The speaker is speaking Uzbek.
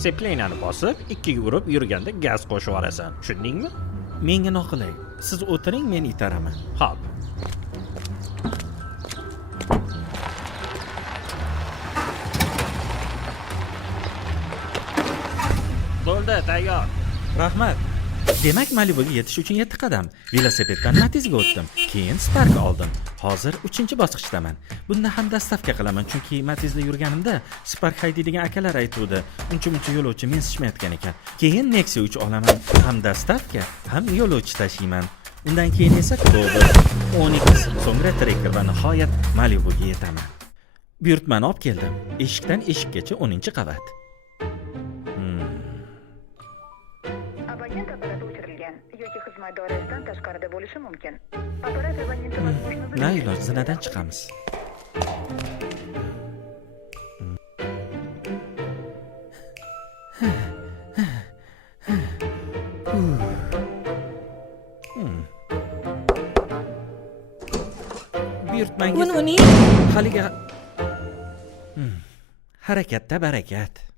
Seplenani bosib, ikkiga urib yurganda gaz qo'shib yuborasan. Tushundingmi? Menga noqulay. Siz o'tiring, men itaraman. Xo'p. Bo'ldi, tayyor. Rahmat. Demak, Malibuga yetish uchun 7 qadam. Velosipeddan Matizga o'tdim. Keyin Spark'ni oldim. Hozir 3-bosqichdaman. Bunda ham dastavka qilaman, chunki Matizda yurganimda Spark haydaydigan akalar aytuvdi. Uncha-muncha yo'lovchi mensishmayotgan ekan. Keyin Nexia 3 olaman. Ham dastavka, ham yo'lovchi tashiyman. Undan keyin esa Cobalt, Onyx, so'ngra Tracker va nihoyat Malibuga yetaman. Buyurtmani olib keldim. Eshikdan eshikkacha 10-qavat. Abonent apparati o'chirilgan yoki xizmat doirasidan tashqarida bo'lishi mumkin. Apparat abonenti mazmunini Na iloj, zinadan chiqamiz. Buyurtmangiz Buni haliga harakatda barakat.